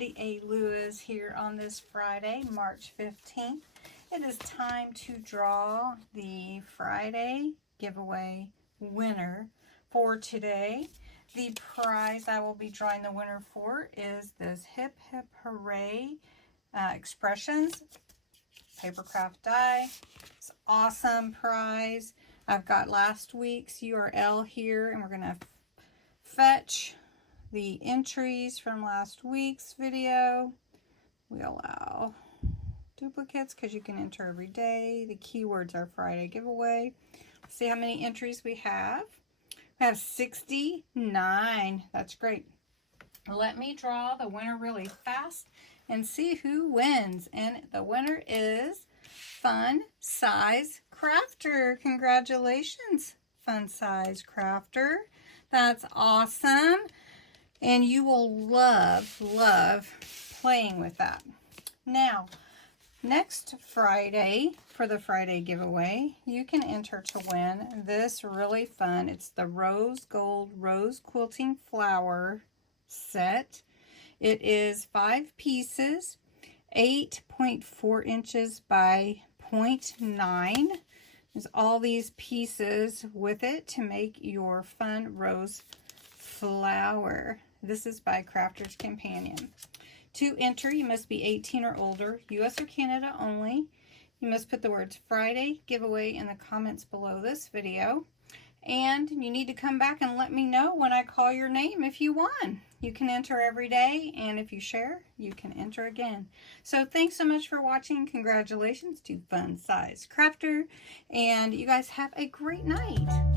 CindyALewis here on this Friday, March 15th. It is time to draw the Friday giveaway winner for today. The prize I will be drawing the winner for is this Hip Hip Hooray Expressions Papercraft die. It's an awesome prize. I've got last week's URL here, and we're going to fetch the entries from last week's video. We allow duplicates because you can enter every day. The keywords are Friday giveaway. Let's see how many entries we have. We have 69. That's great. Let me draw the winner really fast and see who wins. And the winner is Fun Size Crafter. Congratulations, Fun Size Crafter. That's awesome. And you will love playing with that. Now, next Friday, for the Friday giveaway, you can enter to win this really fun. It's the Rose Gold Rose Quilting Flower set. It is 5 pieces, 8.4 inches by 0.9. There's all these pieces with it to make your fun rose flower. This is by Crafter's Companion. To enter, you must be 18 or older, US or Canada only. You must put the words Friday giveaway in the comments below this video. And you need to come back and let me know when I call your name if you won. You can enter every day, and if you share, you can enter again. So thanks so much for watching. Congratulations to Fun Size Crafter, and you guys have a great night.